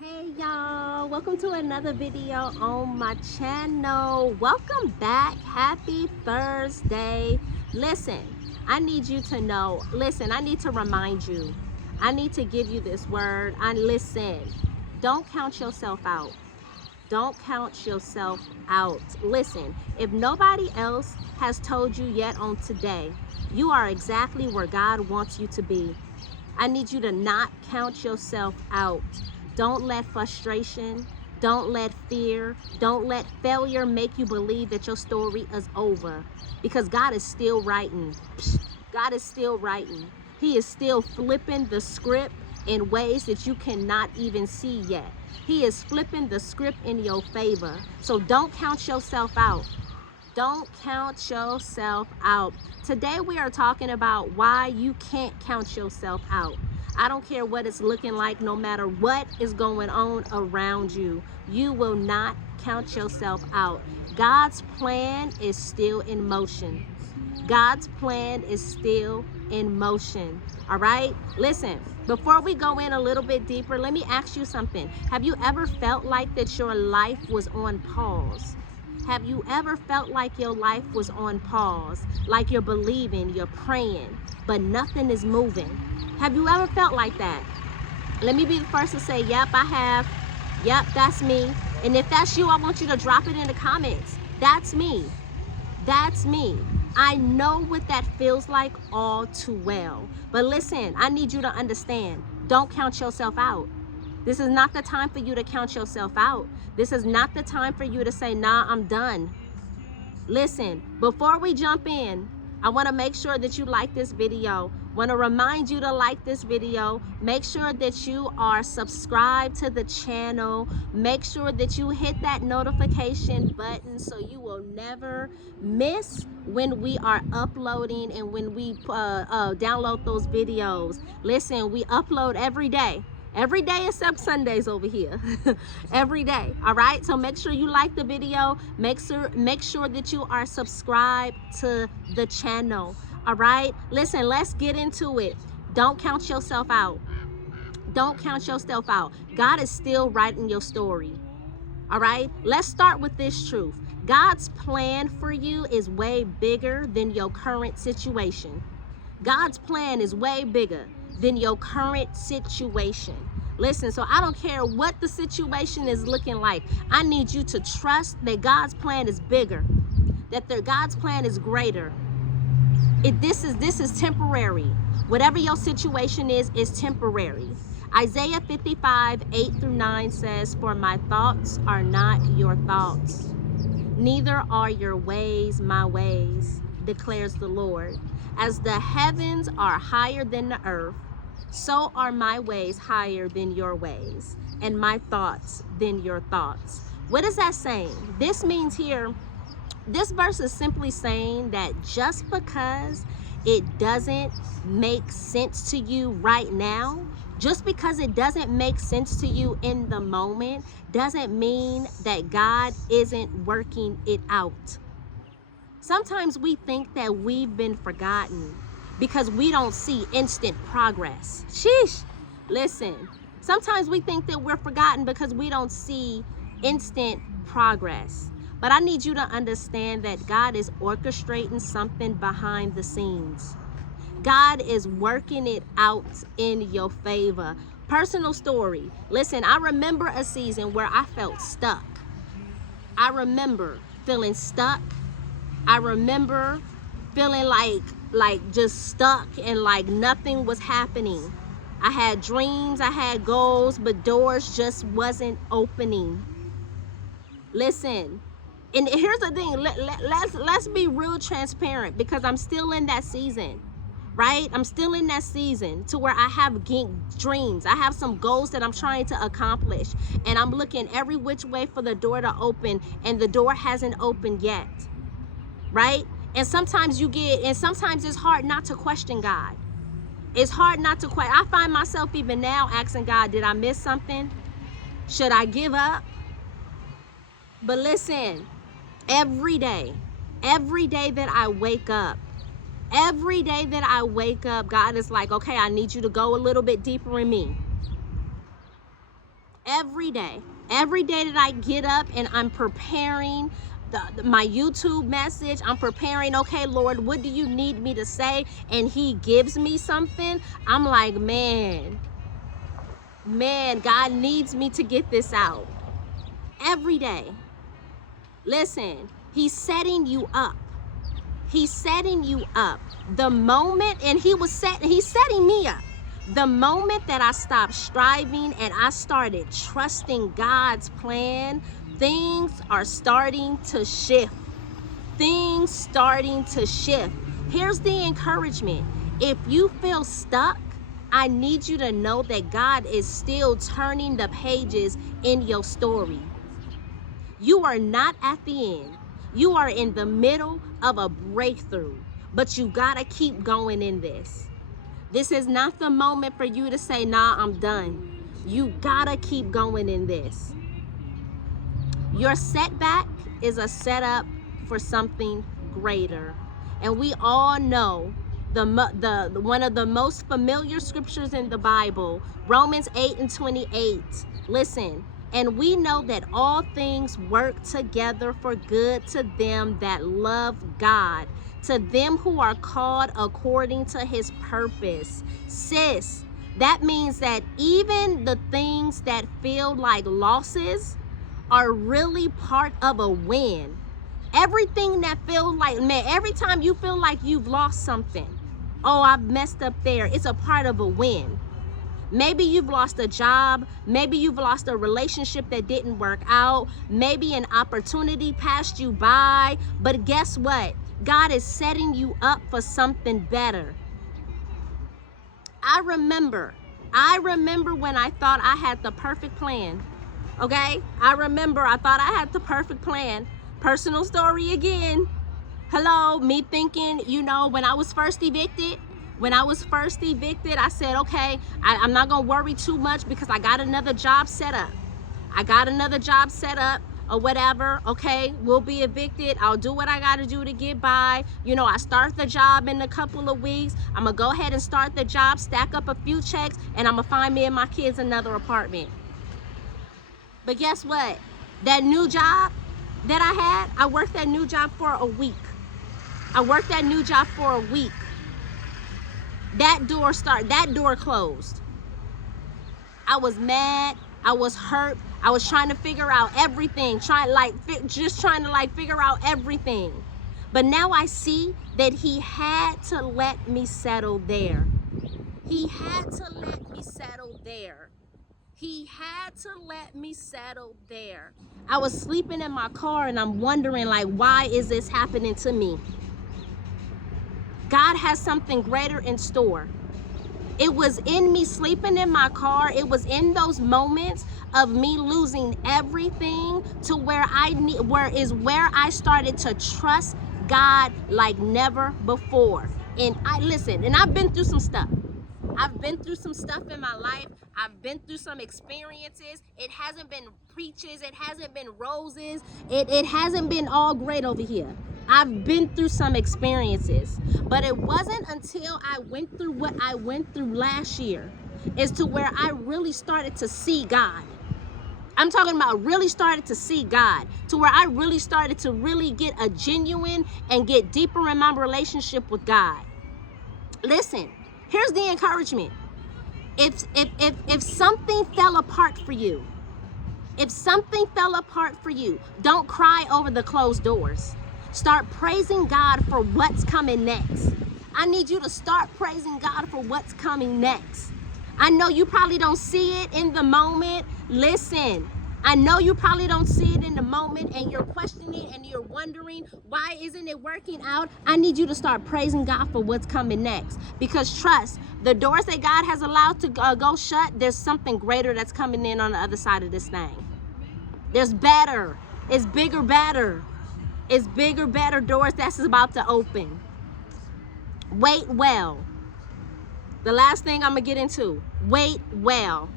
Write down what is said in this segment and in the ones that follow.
Hey y'all, welcome to another video on my channel. Welcome back. Happy Thursday. Listen, I need you to know, I need to remind you, I need to give you this word. Listen, don't count yourself out. Don't count yourself out. Listen, if nobody else has told you yet on today, you are exactly where God wants you to be. I need you to not count yourself out. Don't let frustration, don't let fear, don't let failure make you believe that your story is over. Because God is still writing. God is still writing. He is still flipping the script in ways that you cannot even see yet. He is flipping the script in your favor. So don't count yourself out. Don't count yourself out. Today we are talking about why you can't count yourself out. I don't care what it's looking like, no matter what is going on around you. You will not count yourself out. God's plan is still in motion. God's plan is still in motion. All right? Listen, before we go in a little bit deeper, let me ask you something. Have you ever felt like that your life was on pause? Have you ever felt like your life was on pause? Like you're believing, you're praying, but nothing is moving? Have you ever felt like that? Let me be the first to say, yep, I have. Yep, that's me. And if that's you, I want you to drop it in the comments. That's me. That's me. I know what that feels like all too well. But listen, I need you to understand, don't count yourself out. This is not the time for you to count yourself out. This is not the time for you to say, nah, I'm done. Listen, before we jump in, I want to make sure that you like this video. Want to remind you to like this video. Make sure that you are subscribed to the channel. Make sure that you hit that notification button so you will never miss when we are uploading and when we download those videos. Listen, we upload every day. Every day except Sundays over here. Every day. All right, so make sure you like the video. Make sure that you are subscribed to the channel. All right, listen, let's get into it. Don't count yourself out. Don't count yourself out. God is still writing your story. All right, let's start with this truth. God's plan for you is way bigger than your current situation. God's plan is way bigger than your current situation. Listen, so I don't care what the situation is looking like. I need you to trust that God's plan is bigger, that God's plan is greater. This is temporary. Whatever your situation is temporary. Isaiah 55:8-9 says, "For my thoughts are not your thoughts, neither are your ways my ways, declares the Lord. As the heavens are higher than the earth, so are my ways higher than your ways, and my thoughts than your thoughts." What is that saying? This means here, this verse is simply saying that just because it doesn't make sense to you right now, just because it doesn't make sense to you in the moment, doesn't mean that God isn't working it out. Sometimes we think that we've been forgotten because we don't see instant progress. Sheesh. Listen, sometimes we think that we're forgotten because we don't see instant progress. But I need you to understand that God is orchestrating something behind the scenes. God is working it out in your favor. Personal story. Listen, I remember a season where I felt stuck. I remember feeling stuck. I remember feeling like just stuck and like nothing was happening. I had dreams, I had goals, but doors just wasn't opening. Listen, and here's the thing, let's be real transparent, because I'm still in that season, right? I'm still in that season to where I have dreams. I have some goals that I'm trying to accomplish, and I'm looking every which way for the door to open, and the door hasn't opened yet, right? And sometimes sometimes it's hard not to question God. It's hard not to question. I find myself even now asking God, did I miss something? Should I give up? But listen, every day that I wake up, God is like, okay, I need you to go a little bit deeper in me. every day. Every day that I get up and I'm preparing my YouTube message, I'm preparing, okay, Lord, what do you need me to say? And he gives me something. I'm like, man, God needs me to get this out. Every day. Listen, he's setting you up. He's setting you up. The moment, and he's setting me up. The moment that I stopped striving and I started trusting God's plan, things are starting to shift. Things starting to shift. Here's the encouragement. If you feel stuck, I need you to know that God is still turning the pages in your story. You are not at the end. You are in the middle of a breakthrough, but you gotta keep going in this. This is not the moment for you to say, nah, I'm done. You gotta keep going in this. Your setback is a setup for something greater. And we all know the one of the most familiar scriptures in the Bible, Romans 8:28. Listen, and we know that all things work together for good to them that love God, to them who are called according to his purpose. Sis, that means that even the things that feel like losses are really part of a win. Everything that feels like, man, every time you feel like you've lost something, oh, I've messed up there, it's a part of a win. Maybe you've lost a job. Maybe you've lost a relationship that didn't work out. Maybe an opportunity passed you by. But guess what? God is setting you up for something better. I remember when I thought I had the perfect plan. Okay? I remember I thought I had the perfect plan. Personal story again. Hello, me thinking, you know, when I was first evicted, I said, okay, I'm not gonna worry too much because I got another job set up. Or whatever. Okay, we'll be evicted. I'll do what I gotta do to get by. You know, I start the job in a couple of weeks. I'm gonna go ahead and start the job, stack up a few checks, and I'm gonna find me and my kids another apartment. But guess what? That new job that I had, I worked that new job for a week. That door closed. I was mad. I was hurt. I was trying to figure out everything, trying to figure out everything. But now I see that he had to let me settle there. He had to let me settle there. I was sleeping in my car and I'm wondering, like, why is this happening to me? God has something greater in store. It was in me sleeping in my car. It was in those moments of me losing everything to where I started to trust God like never before. And I've been through some stuff. I've been through some stuff in my life. I've been through some experiences. It hasn't been peaches. It hasn't been roses. It hasn't been all great over here. I've been through some experiences, but it wasn't until I went through what I went through last year as to where I really started to see God. I'm talking about really started to see God, to where I really started to really get a genuine and get deeper in my relationship with God. Listen, here's the encouragement. If something fell apart for you, don't cry over the closed doors. Start praising God for what's coming next. I need you to start praising God for what's coming next. I know you probably don't see it in the moment. Listen, I know you probably don't see it in the moment and you're questioning and you're wondering, why isn't it working out? I need you to start praising God for what's coming next. Because trust, the doors that God has allowed to go shut, there's something greater that's coming in on the other side of this thing. There's better. It's bigger, better. It's bigger, better doors that's about to open. Wait well. The last thing I'm going to get into. Wait well.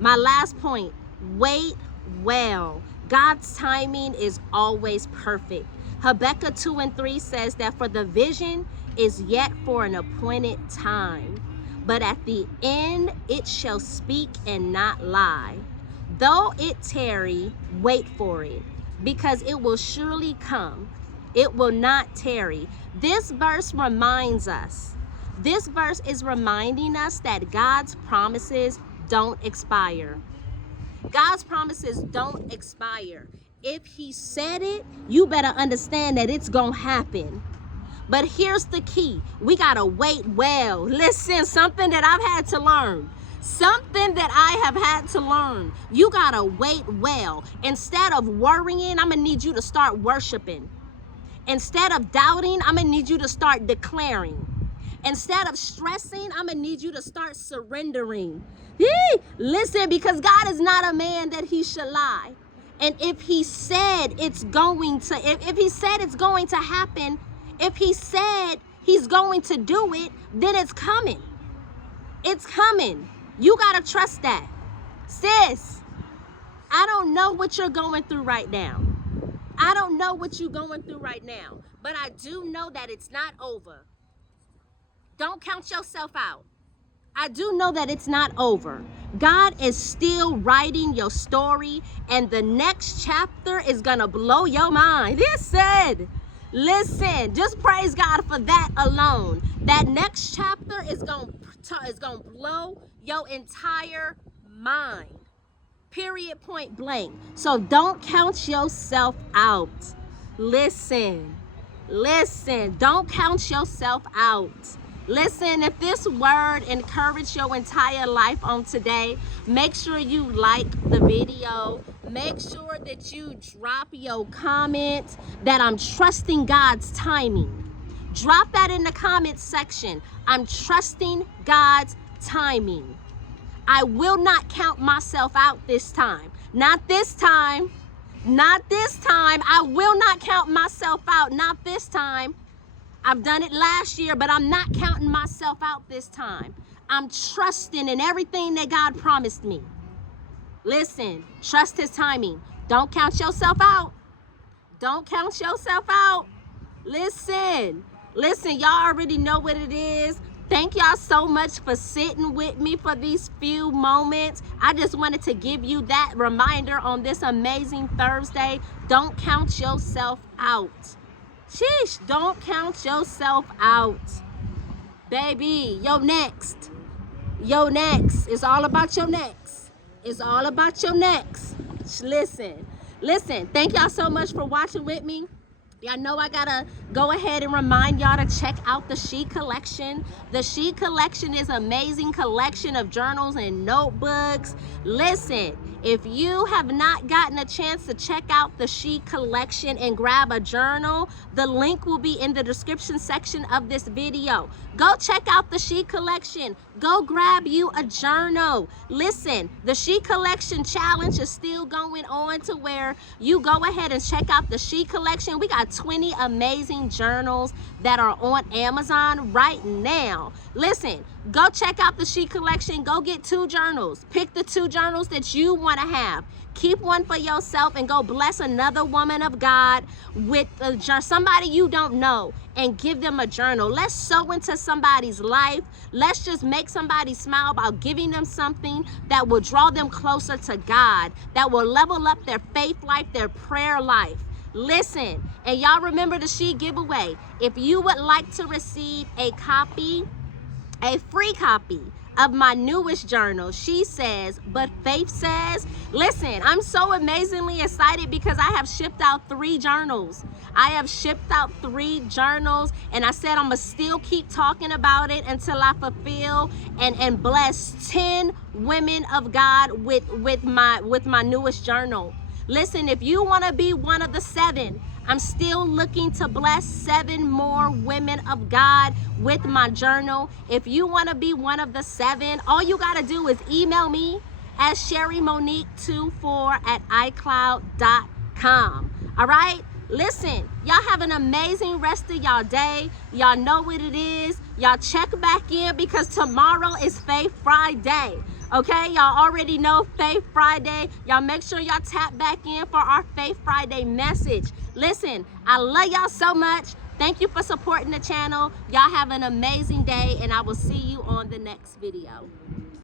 My last point. Wait well. God's timing is always perfect. Habakkuk 2:3 says that for the vision is yet for an appointed time, but at the end it shall speak and not lie. Though it tarry, wait for it, because it will surely come. It will not tarry. This verse reminds us. This verse is reminding us that God's promises don't expire. God's promises don't expire. If he said it, you better understand that it's gonna happen. But here's the key. We gotta wait well. Listen, something that I've had to learn. Something that I have had to learn. You gotta wait well. Instead of worrying, I'm gonna need you to start worshiping. Instead of doubting, I'm gonna need you to start declaring. Instead of stressing, I'm gonna need you to start surrendering. Listen, because God is not a man that he should lie. And if he said it's going to, if he said it's going to happen, if he said he's going to do it, then it's coming. It's coming. You gotta trust that. Sis, I don't know what you're going through right now. I don't know what you're going through right now, but I do know that it's not over. Don't count yourself out. I do know that it's not over. God is still writing your story, and the next chapter is gonna blow your mind. Listen, just praise God for that alone. That next chapter is gonna blow your entire mind. Period, point blank. So don't count yourself out. Listen, don't count yourself out. Listen, if this word encouraged your entire life on today, make sure you like the video. Make sure that you drop your comment that I'm trusting God's timing. Drop that in the comment section. I'm trusting God's timing. I will not count myself out this time. Not this time. Not this time. I will not count myself out. Not this time. I've done it last year, but I'm not counting myself out this time. I'm trusting in everything that God promised me. Listen, trust his timing. Don't count yourself out. Don't count yourself out. Listen, y'all already know what it is. Thank y'all so much for sitting with me for these few moments. I just wanted to give you that reminder on this amazing Thursday. Don't count yourself out. Sheesh, don't count yourself out. Baby, your next. It's all about your next. It's all about your next. Listen, thank y'all so much for watching with me. Y'all know I gotta go ahead and remind y'all to check out the She Collection. The She Collection is an amazing collection of journals and notebooks. Listen, if you have not gotten a chance to check out the She Collection and grab a journal, the link will be in the description section of this video. Go check out the She Collection. Go grab you a journal. Listen, the She Collection challenge is still going on to where you go ahead and check out the She Collection. We got 20 amazing journals that are on Amazon right now. Listen, go check out the She Collection. Go get 2 journals. Pick the 2 journals that you want to have. Keep one for yourself and go bless another woman of God with somebody you don't know and give them a journal. Let's sow into somebody's life. Let's just make somebody smile by giving them something that will draw them closer to God, that will level up their faith life, their prayer life. Listen, and y'all remember the She giveaway. If you would like to receive a free copy of my newest journal, She Says, But Faith Says. Listen, I'm so amazingly excited because I have shipped out 3 journals. I have shipped out 3 journals, and I said I'm gonna still keep talking about it until I fulfill and bless 10 women of God with my newest journal. Listen, if you want to be one of the 7, I'm still looking to bless 7 more women of God with my journal. If you want to be one of the 7, all you got to do is email me at sherrymonique24@icloud.com. All right? Listen, y'all have an amazing rest of y'all day. Y'all know what it is. Y'all check back in because tomorrow is Faith Friday. Okay, y'all already know Faith Friday. Y'all make sure y'all tap back in for our Faith Friday message. Listen, I love y'all so much. Thank you for supporting the channel. Y'all have an amazing day, and I will see you on the next video.